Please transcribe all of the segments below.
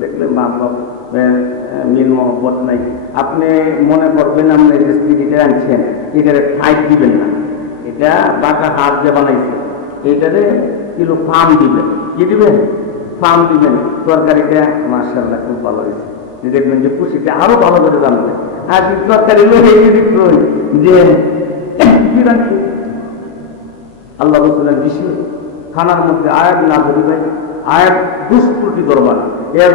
দেখলে মা বাপ মিল মহব্বত নাই। আপনি মনে করবেন আপনি যে স্ত্রীটা আনছেন, এটারে ফাইট দিবেন না। এটা বাঁকা হাত যে বানাইছে। এটারে কিলো ফার্ম দিবেন। কি দিবেন? ফার্ম দিবেন। তরকারিটা মার্শাল্লাহ খুব ভালো হয়েছে। যে দেখবেন যে খুশিটা আরও ভালো করে জানবে আর যদি তরকারি লোক যে আল্লাহ রসুলের বিষয় খানার মধ্যে আয়াত না ধরি ভাই আয়াত করবা না। এর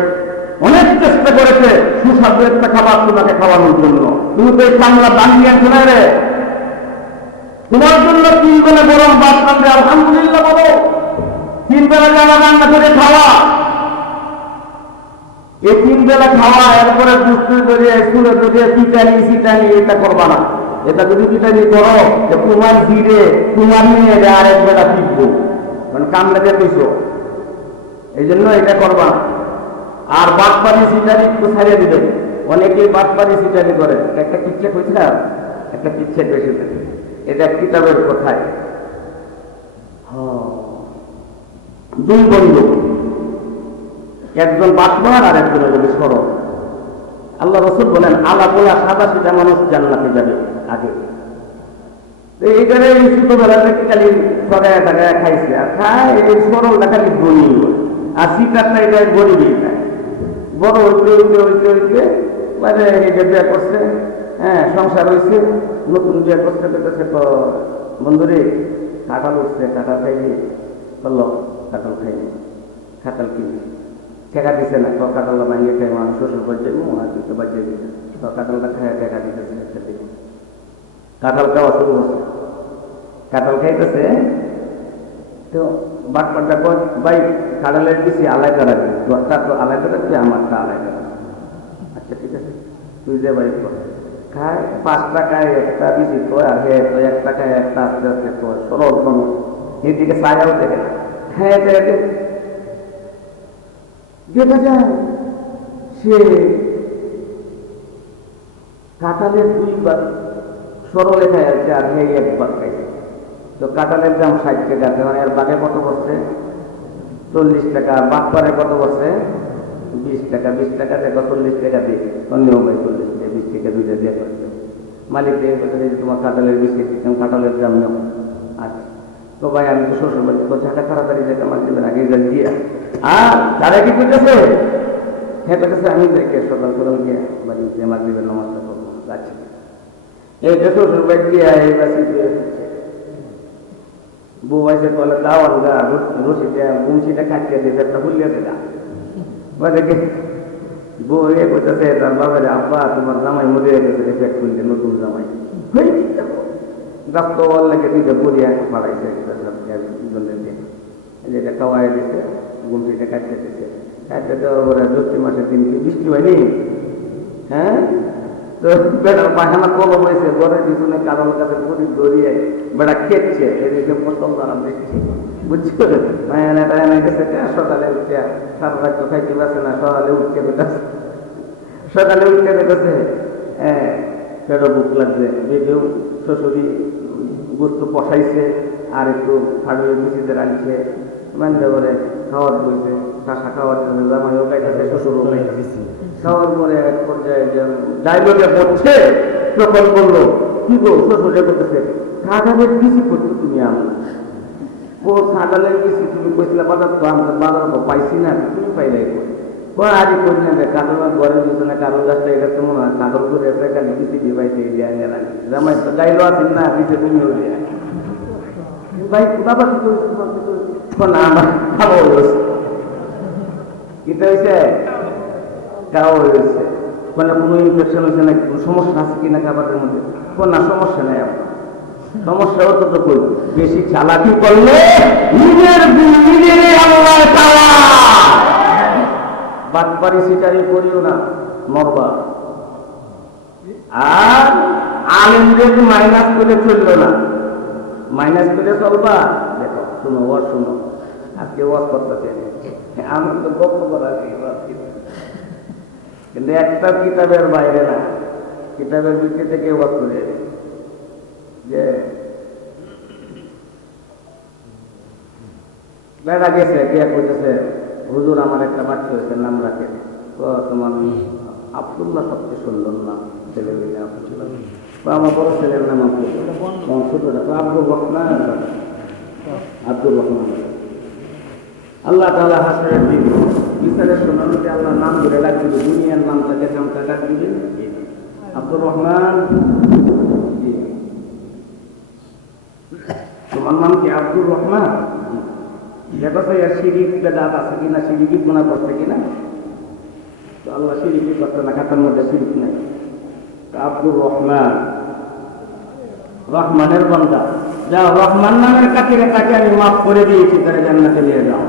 অনেক চেষ্টা করেছে সুস্বাদু একটা খাবার তোমাকে খাওয়ানোর জন্য। তুমি তো এই না রে? তোমার জন্য তিন বেলা গরম ভাত রান্ধে আলহামদুলিল্লাহ বলো তিন বেলা যারা রান্না করে খাওয়া। এই তিন বেলা খাওয়া, এরপরে দুষ্টি জড়িয়ে স্কুলে জড়িয়ে পিটানি এটা করবা না। এটা যদি করো তোমার জিরে তোমার নিয়ে বেলা মানে এই জন্য এটা করবা। আর বাদ পানি সিটানি একটু ছাড়িয়ে দিবে। অনেকে বাদ পানি সিটানি করে। একটা কিচ্ছে কইছিলাম একটা কিচ্ছে বেশি এটা কিতাবের কোথায়? দুই বন্ধু। একজন বাটমার আর একজন হলো সরল। আল্লাহ রসুল বলেন, আলা পোলা সাদা সিধা মানুষ জান্নাতে যাবে আগে। এইখানে এই ছোটবেলা খালি সরায় টাকায় খাইছে। আর খায়, এই সরলটা খালি ধনী আর সিটারটা এটা গরিবই খায় বড় হইতে হইতে হইতে হইতে মানে যে বিয়ে করছে হ্যাঁ সংসার হয়েছে নতুন বিয়ে করছে দেখতেছে তো বন্ধুরে, কাঁঠাল উঠছে, কাঁঠাল খাইনি বলল, কাঁঠাল খাইনি কাঁঠাল কিনি ঠেকা দিছে না, তো কাঁঠালটা ভাঙিয়ে খাই মানুষ শ্বশুর বাজে আর দুটো দিছে তো কাঁঠালটা খায় ঠেকা দিতেছে কাঁঠাল খাওয়া শুরু হচ্ছে। কাঁঠাল খাইতেছে, তো বাটপাটটা কয়, ভাই কাঁঠালের বেশি আলাদা রাখবি তোরটা তো আমারটা আচ্ছা ঠিক আছে। তুই যে ভাই খায়, পাঁচ টাকায় একটা বেশি কয়, আর হে তো এক টাকায় একটা আস্তে আস্তে সরল এদিকে সাজাও দেখে। হ্যাঁ দেখে দেখা যায়, সে কাঁঠালের দুইবার সরলে আর হে একবার খাইছে তো কাঁঠালের দাম ষাট টাকা মানে এর বাঘে কত বসছে? চল্লিশ টাকা বাঘপারে কত বসছে? বিশ টাকা বিশ টাকা দেখো, চল্লিশ টাকা দিয়ে। অন্য ভাই, চল্লিশ টাকা, বিশ টাকা দুইটা দিয়ে করছে মালিক দিয়ে বলছে তোমার কাঁঠালের বিশ টাকা কাঁঠালের দাম নেও। আচ্ছা। তো ভাই, আমি তো শ্বশুর বাড়ি করছি টাকা তাড়াতাড়ি যেটা আমার দেবেন আগে যাই দিয়ে। আর, তারা কি করতেছে? হ্যাঁ করতেছে আমি দেখে সকাল সকাল গিয়ে বাড়ি আমার দেবেন নমস্কার করব যাচ্ছি এই যে শ্বশুর বাড়ি গিয়ে এই বাসি দিয়ে বউ এসে বলে দাও আলগা রশিটা গুমছিটা কাটিয়ে দিয়ে একটা ভুলিয়ে দিলা বলে কি? বউ এ করতেছে তার বাবার, আব্বা, তোমার জামাই মরে গেছে রেফেক্ট খুলতে নতুন জামাই। তো ওর লেগে দুইটা বলিয়া মারাইছে দুজনের দিয়ে এই যে এটা খাওয়াই দিছে গুমছিটা কাটিয়ে দিছে। কাটিয়ে দেওয়ার পরে জ্যৈষ্ঠী মাসের দিন কি বৃষ্টি হয়নি? হ্যাঁ? সকালে উঠে দেখেছে হ্যাঁ পেটও বুক লাগছে বেটেও শ্বশুরি বস্তু পশাইছে আর একটু ফাড়ুয়ে রাখছে মানতে করে খাওয়ার বইছে কাঁসা খাওয়ার জন্য জামাইও খাইতেছে, শ্বশুরও খাওয়ার পরে এক পর্যায়ে যে ডাইলগে পড়ছে তখন বলল কি গো শ্বশুরে করতেছে কাঁঠালের কিছু করছ তুমি আমরা ও কাঁঠালের কিছু তুমি কইছিলে বাজার তো আমরা বাজার তো পাইছি না তুমি পাইলে কোন আগে করি না যে কাঁঠাল ঘরের পিছনে কাঁঠাল গাছটা এটা তো মনে হয়, কাঁঠাল করে একটা কালি কিছু দিয়ে পাইছে দিয়ে আনে না জামাই তো গাইলো আছেন না পিছে তুমি হলে ভাই বাবা কি করছিস বাবা কি করছিস না আমার খাব এটা হয়েছে খাওয়া হয়েছে মানে কোনো ইনফেকশন হয়েছে না কোনো সমস্যা আছে কিনা খাবারের মধ্যে? কোনো না, সমস্যা নেই আপনার সমস্যা বেশি চালাকি করলে নিজের আল্লাহ পাওয়া। করিও না, মরবা। আর আলেমদের মাইনাস করে চলল না। মাইনাস করে চলবা? দেখো, শুনো ও শুনো। আজকে ওয়াজ করতেছে। আমি তো গপ্প করা কিন্তু একটা কিতাবের বাইরে না। কিতাবের ভিত্তি থেকে করে যে বেড়া গেছে বিয়ে করতেছে হুজুর, আমার একটা বাচ্চা হয়েছে নাম রাখে তো তোমার আবদুল্লাহ সবচেয়ে সুন্দর না ছেলে মেয়ে আবদুল্লাহ আমার বড় ছেলের নাম আব্দুল। ছোটটা তো আব্দুল রহমান। আব্দুল রহমান। আল্লাহ হাসরের দিন বিচারের শুনানিতে আল্লাহ নাম ধরে লাগবে দুনিয়ার নামটা যে নামটা ডাক দিবে আব্দুর রহমান। তোমার নাম কি আব্দুর রহমান? দেখো তো, এর শিরিক বেদাত আছে কিনা, শিরিকি গুণা করছে কিনা? তো আল্লাহ শিরিকি করতে না, খাতার মধ্যে শিরিক নেই। আব্দুর রহমান, রহমানের বন্দা। যাও, রহমান নামের কাছে তাকে আমি মাফ করে দিয়েছি, তারা জান্নাতে নিয়ে যাও।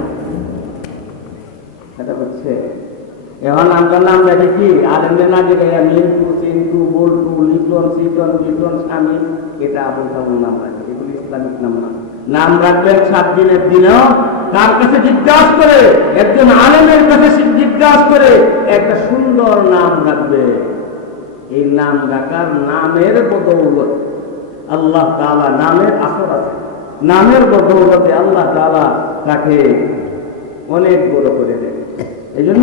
এটা হচ্ছে, এখন আমরা নাম দেখে কি? আলেমদের না যে মিন্টু চিন্টু বল্টু, লিটন, সিটন বিটন স্বামী, এটা আবুল কাবুল নাম রাখে, এগুলি ইসলামিক নাম না। নাম রাখবেন সাত দিনের দিনেও তার কাছে জিজ্ঞাসা করে? একজন আলেমের কাছে জিজ্ঞাসা করে, একটা সুন্দর নাম রাখবে। এই নাম রাখার নামের বদৌলত আল্লাহ তাআলা নামের আসর আছে। নামের বদৌলতে আল্লাহ তাআলা তাকে অনেক বড় করে দেয়। এই জন্য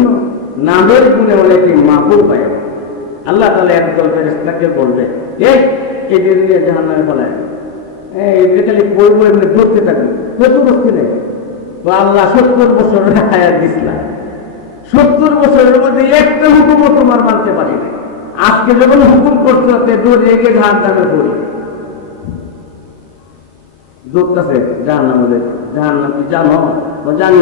নামের গুণে অনেকে মাহুর পায় আল্লাহ তাহলে একদল ফেরেস্তাকে বলবে, এই এদের জাহান নামে এই বই এমনি ধরতে থাকবে কত নেই? বা আল্লাহ, সত্তর বছরের হায়াত দিছিলাম সত্তর বছরের মধ্যে একটা হুকুমও তোমার মানতে পারি না আজকে যখন হুকুম করছ তে দৌড়ে এগিয়ে ধান দামে পড়ি। জাহান নামে জাহান নাম কি জানো? জানি।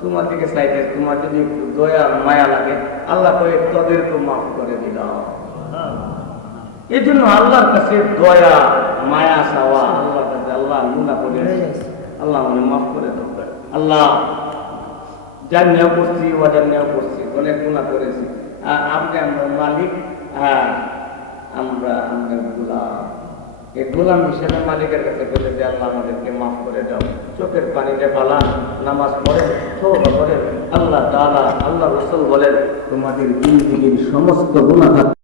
তোমার দিকে চাইতে, তোমার যদি দয়া, মায়া লাগে, আল্লাহ কয়ে তোদেরকে মাফ করে দিলাম এই জন্য আল্লাহর কাছে দয়া, মায়া, চাওয়া, আল্লাহর কাছে আল্লাহ গুণা করে আল্লাহ মানে মাফ করে দাও। আল্লাহ জানিয়া করছি অজানিয়া করছি, অনেক গুণা করেছি। আপনি আমরা মালিক আর আমরা আমরা গোলাম। এই গোলাম হিসেবে মালিকের কাছে বলে যে, আল্লাহ আমাদেরকে মাফ করে দাও। চোখের পানিতে পালান নামাজ পড়ে তোবা করে। আল্লাহ তাআলা, আল্লাহ রসুল বলেন, তোমাদের জিন্দিগির সমস্ত গুণা